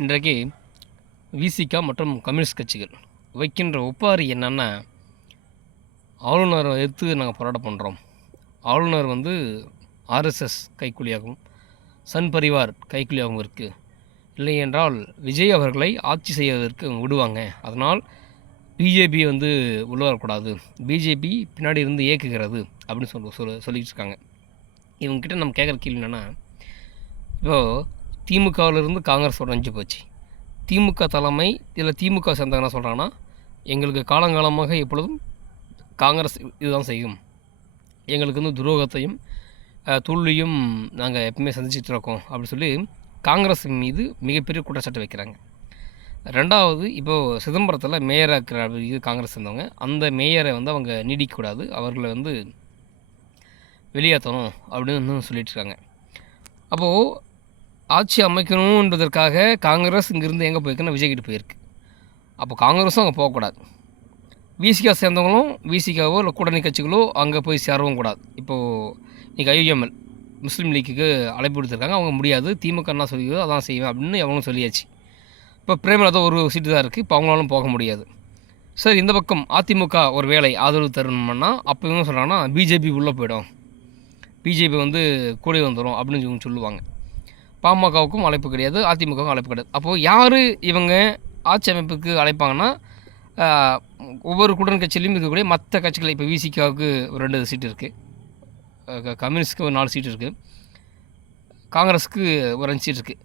இன்றைக்கு விசிக மற்றும் கம்யூனிஸ்ட் கட்சிகள் வைக்கின்ற ஒப்பாரி என்னென்னா, ஆளுநரை எதிர்த்து நாங்கள் போராட்டம் பண்ணுறோம். ஆளுநர் ஆர்எஸ்எஸ் கைக்கூலியாகவும் சன் பரிவார் கைக்கூலியாகவும் இருக்குது. இல்லை என்றால் விஜய் அவர்களை ஆட்சி செய்வதற்கு விடுவாங்க. அதனால் பிஜேபி உள்ள வரக்கூடாது, பிஜேபி பின்னாடி இருந்து இயக்குகிறது அப்படின்னு சொல்லிக்கிட்டு இருக்காங்க. இவங்ககிட்ட நம்ம கேட்குற கேள்வி என்னென்னா, இப்போது திமுகவிலிருந்து காங்கிரஸ் உடஞ்சி போச்சு. திமுக தலைமை இதில் திமுக சேர்ந்தவங்க என்ன சொல்கிறாங்கன்னா, எங்களுக்கு காலங்காலமாக எப்பொழுதும் காங்கிரஸ் இதுதான் செய்யும், எங்களுக்கு துரோகத்தையும் தோல்வியும் நாங்கள் எப்பவுமே சந்திச்சுட்டு இருக்கோம் அப்படின்னு சொல்லி காங்கிரஸ் மீது மிகப்பெரிய குற்றச்சாட்டு வைக்கிறாங்க. ரெண்டாவது, இப்போது சிதம்பரத்தில் மேயராக்கிற இது காங்கிரஸ் இருந்தவங்க, அந்த மேயரை அவங்க நீடிக்கக்கூடாது, அவர்களை வெளியேற்றணும் அப்படின்னு சொல்லிட்டு இருக்காங்க. அப்போது ஆட்சி அமைக்கணும் என்பதற்காக காங்கிரஸ் இங்கேருந்து எங்கே போயிருக்குன்னா விஜய்கிட்ட போயிருக்கு. அப்போ காங்கிரஸும் அங்கே போகக்கூடாது, விசிகா சேர்ந்தவங்களும் விசிகாவோ இல்லை கூட்டணி கட்சிகளோ அங்கே போய் சேரவும் கூடாது. இப்போது இன்றைக்கி ஐயுஎம்எல் முஸ்லீம் லீக்குக்கு அழைப்பு கொடுத்துருக்காங்க, அவங்க முடியாது, திமுக என்ன சொல்லியோ அதான் செய்வேன் அப்படின்னு அவங்களும் சொல்லியாச்சு. இப்போ பிரேமலதா ஒரு சீட்டு தான் இருக்குது, இப்போ அவங்களாலும் போக முடியாது. சரி, இந்த பக்கம் அதிமுக ஒரு வேலை ஆதரவு தரணும்னா அப்போ இவங்க சொல்கிறாங்கன்னா பிஜேபி உள்ளே போயிடும், பிஜேபி கூடி வந்துடும் அப்படின்னு இவங்க சொல்லுவாங்க. பாமகவுக்கும் அழைப்பு கிடையாது, அதிமுகவுக்கும் அழைப்பு கிடையாது. அப்போது யார் இவங்க ஆட்சி அமைப்புக்கு அழைப்பாங்கன்னா, ஒவ்வொரு கூட்டணி கட்சியிலையும் இருக்கக்கூடிய மற்ற கட்சிகள், இப்போ விசிகாவுக்கு ஒரு 2 சீட்டு இருக்குது, கம்யூனிஸ்ட்டுக்கு ஒரு 4 சீட்டு இருக்குது, காங்கிரஸுக்கு ஒரு 5 சீட் இருக்குது.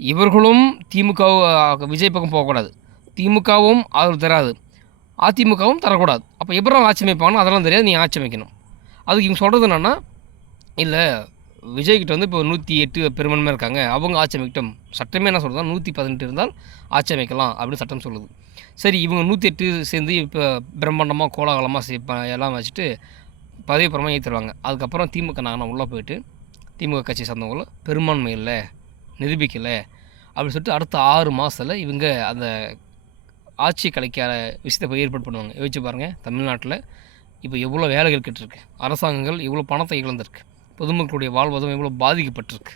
இவர்களும் திமுக விஜய் பக்கம் போகக்கூடாது, திமுகவும் ஆதரவு தராது, அதிமுகவும் தரக்கூடாது. அப்போ எப்பறம் ஆட்சி அமைப்பாங்கன்னா அதெல்லாம் தெரியாது, நீ ஆட்சி அமைக்கணும். அதுக்கு இவங்க சொல்கிறது என்னென்னா, இல்லை விஜய்கிட்ட இப்போ 108 பெரும்பான்மை இருக்காங்க, அவங்க ஆட்சி அமைக்கட்டும். சட்டமே என்ன சொல்கிறதா, 118 இருந்தால் ஆட்சி அமைக்கலாம் அப்படின்னு சட்டம் சொல்லுது. சரி, இவங்க 108 சேர்ந்து இப்போ பிரம்மாண்டமாக கோலாகலமாக எல்லாம் வச்சுட்டு பதவி பிரமாணம் ஏற்றுருவாங்க. அதுக்கப்புறம் திமுக நாங்கள் உள்ளே போயிட்டு திமுக கட்சி சார்ந்தவங்களும் பெரும்பான்மை இல்லை, நிரூபிக்கலை அப்படின்னு சொல்லிட்டு அடுத்த 6 மாதத்தில் இவங்க அந்த ஆட்சி கலைக்கான விஷயத்தை போய் ஏற்பாடு பண்ணுவாங்க. யோசிச்சு பாருங்கள், தமிழ்நாட்டில் இப்போ எவ்வளோ வேலைகள் கெட்டுருக்கு, அரசாங்கங்கள் இவ்வளோ பணத்தை இழந்திருக்கு, பொதுமக்களுடைய வாழ்வாதாரம் எவ்வளோ பாதிக்கப்பட்டிருக்கு,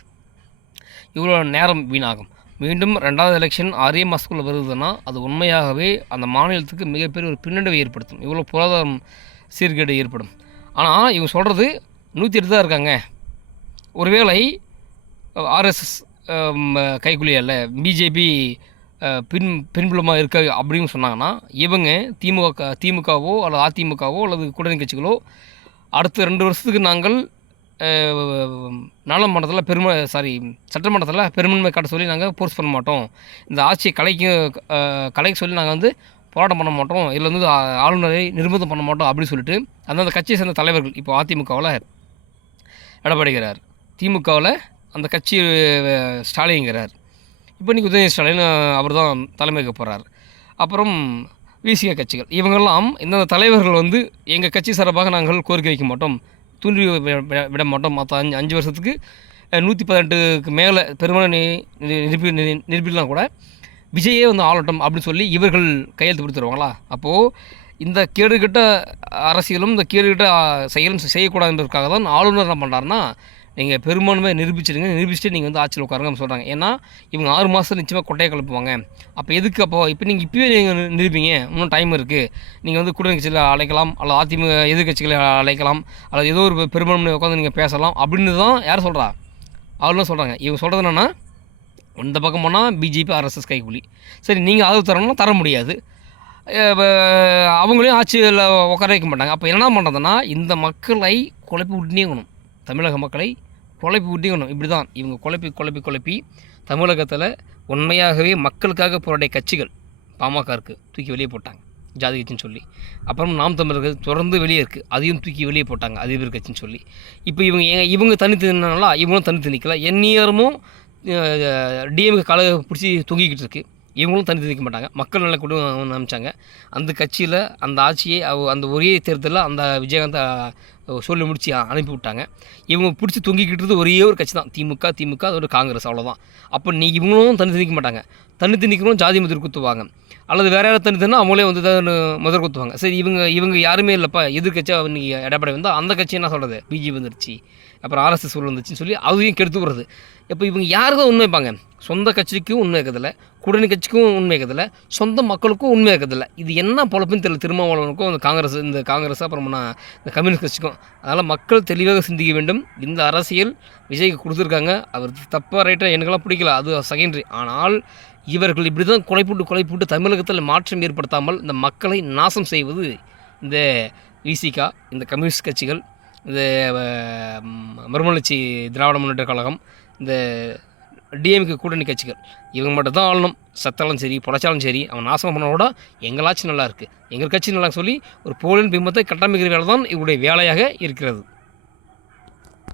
இவ்வளோ நேரம் வீணாகும். மீண்டும் 2வது எலெக்ஷன் 6 மாதத்துக்குள்ளே வருதுன்னா அது உண்மையாகவே அந்த மாநிலத்துக்கு மிகப்பெரிய ஒரு பின்னடைவை ஏற்படுத்தும், இவ்வளோ பொருளாதாரம் சீர்கேடு ஏற்படும். ஆனால் இவங்க சொல்கிறது 108 தான் இருக்காங்க, ஒருவேளை ஆர்எஸ்எஸ் கைக்குலியா இல்லை, பிஜேபி பின்புலமாக இருக்க அப்படின்னு சொன்னாங்கன்னா, இவங்க திமுகவோ அல்லது அதிமுகவோ அல்லது கூட்டணி கட்சிகளோ அடுத்த 2 வருஷத்துக்கு நாங்கள் நாடாளுமன்றத்தில் சட்டமன்றத்தில் பெரும்பான்மை காட்ட சொல்லி நாங்கள் போர்ஸ் பண்ண மாட்டோம், இந்த ஆட்சியை கலைக்க சொல்லி நாங்கள் போராட்டம் பண்ண மாட்டோம், இதில் ஆளுநரை நிர்பந்தம் பண்ண மாட்டோம் அப்படின்னு சொல்லிட்டு அந்தந்த கட்சியை சேர்ந்த தலைவர்கள், இப்போ அதிமுகவில் எடப்பாடிங்கிறார், திமுகவில் அந்த கட்சி ஸ்டாலின்ங்கிறார், இப்போ இன்றைக்கி உதயநிதி ஸ்டாலின் அவர் தான் தலைமைக்கு போகிறார். அப்புறம் விசிக கட்சிகள் இவங்கெல்லாம் இந்தந்த தலைவர்கள் எங்கள் கட்சி சார்பாக நாங்கள் கோரிக்கை வைக்க மாட்டோம், தூண்டி விட மாட்டோம், மற்ற 5 வருஷத்துக்கு 118க்கு மேலே பெரும்பான்மை நிரூபிக்கலாம் கூட விஜயே ஆளட்டும் அப்படின்னு சொல்லி இவர்கள் கையெழுத்து கொடுத்துருவாங்களா? அப்போது இந்த கேடுகட்ட அரசியலும் இந்த கேடுகட்ட செயலும் செய்யக்கூடாது என்பதற்காக தான் ஆளுநர் என்ன பண்ணுறாருன்னா, நீங்கள் பெரும்பான்மை நிரூபிச்சிடுங்க, நிரூபிச்சுட்டு நீங்கள் ஆட்சியில் உட்காருங்கன்னு சொல்கிறாங்க. ஏன்னா இவங்க 6 மாதம் நிச்சயமாக கொட்டையை கிளப்புவாங்க. அப்போ எதுக்கு? இப்போ நீங்கள் இப்போவே நீங்கள் நிரூபிங்க, இன்னும் டைம் இருக்குது, நீங்கள் கூட்டணி கட்சியில் அழைக்கலாம் அல்லது அதிமுக எதிர்கட்சிகளை அழைக்கலாம் அல்லது ஏதோ ஒரு பெரும்பான்மை உட்காந்து நீங்கள் பேசலாம் அப்படின்னு தான் யார் சொல்கிறா? ஆளுநர் சொல்கிறாங்க. இவங்க சொல்கிறது என்னென்னா, இந்த பக்கம் போனால் பிஜேபி ஆர்எஸ்எஸ் கைக்கூலி, சரி நீங்கள் ஆதரவு தரணும்னா தர முடியாது, அவங்களையும் ஆட்சியில் உட்கார வைக்க மாட்டாங்க. அப்போ என்ன பண்ணுறதுன்னா, இந்த மக்களை குழப்பி விட்டுனேங்கணும், தமிழக மக்களை குழப்பி விட்டுக்கணும். இப்படி தான் இவங்க குழப்பி தமிழகத்தில் உண்மையாகவே மக்களுக்காக போராடிய கட்சிகள் பாமகருக்கு தூக்கி வெளியே போட்டாங்க, ஜாதி கட்சின்னு சொல்லி. அப்புறம் நாம் தமிழர்கள் தொடர்ந்து வெளியே இருக்குது, அதையும் தூக்கி வெளியே போட்டாங்க, அதிபர் கட்சின்னு சொல்லி. இப்போ இவங்க தனித்து நின்னால இவங்களும் தனித்து நிற்கல, எந்நேரமும் டிஎம்கே காலை பிடிச்சி தொங்கிக்கிட்டு இருக்குது, இவங்களும் தனித்து நிற்க மாட்டாங்க. மக்கள் நல்ல கூட அமைச்சாங்க அந்த கட்சியில், அந்த ஆட்சியை அந்த ஒரே தேர்தலில் அந்த விஜயகாந்த் சொல்லி முடித்து அனுப்பி விட்டாங்க. இவங்க பிடிச்சி தொங்கிக்கிட்டு ஒரே ஒரு கட்சி தான் திமுக, அதோட காங்கிரஸ், அவ்வளோதான். அப்போ இவங்களும் தனித்து நிற்க மாட்டாங்க, தனித்து நிற்கிறவங்களும் ஜாதி முதல் குத்துவாங்க, அல்லது வேறு யாராவது தனித்துன்னா அவங்களே முதல் குத்துவாங்க. சரி, இவங்க யாருமே இல்லைப்பா, எதிர்கட்சியாக இன்றைக்கி எடப்பாடி அந்த கட்சி என்ன சொல்கிறது, பிஜேபி வந்துருச்சு அப்புறம் ஆர்எஸ்எஸ் உள்ள வந்துச்சுன்னு சொல்லி அதையும் கெடுத்து விடுறது. இப்போ இவங்க யார் தான் உண்மை வைப்பாங்க? சொந்த கட்சிக்கும் உண்மை இருக்கிறதில்ல, கூட்டணி கட்சிக்கும் உண்மை இருக்கிறதில்ல, சொந்த மக்களுக்கும் உண்மை இருக்கிறதில்ல. இது என்ன பொழப்புன்னு தெரியல திருமாவளவனுக்கும் இந்த காங்கிரஸ் அப்புறம் இந்த கம்யூனிஸ்ட் கட்சிக்கும். அதனால் மக்கள் தெளிவாக சிந்திக்க வேண்டும். இந்த அரசியல் விஜய்க்கு கொடுத்துருக்காங்க. அவர் தப்பாக ரைட்டாக எனக்கெல்லாம் பிடிக்கல, அது செகண்டரி. ஆனால் இவர்கள் இப்படி தான் கொலைப்புட்டு தமிழகத்தில் மாற்றம் ஏற்படுத்தாமல் இந்த மக்களை நாசம் செய்வது இந்த விசிகா, இந்த கம்யூனிஸ்ட் கட்சிகள், இந்த மறுமலர்ச்சி திராவிட முன்னேற்ற கழகம், இந்த டிஎம்கே கூட்டணி கட்சிகள், இவங்க மட்டும் தான் ஆளணும். சத்தாலும் சரி புடைச்சாலும் சரி அவன் நாசம் பண்ணோட எங்களாச்சும் நல்லா இருக்குது, எங்கள் கட்சி நல்லா சொல்லி ஒரு போலின் பிம்பத்தை கட்டமைக்கிற வேலை தான் இவருடைய வேலையாக இருக்கிறது.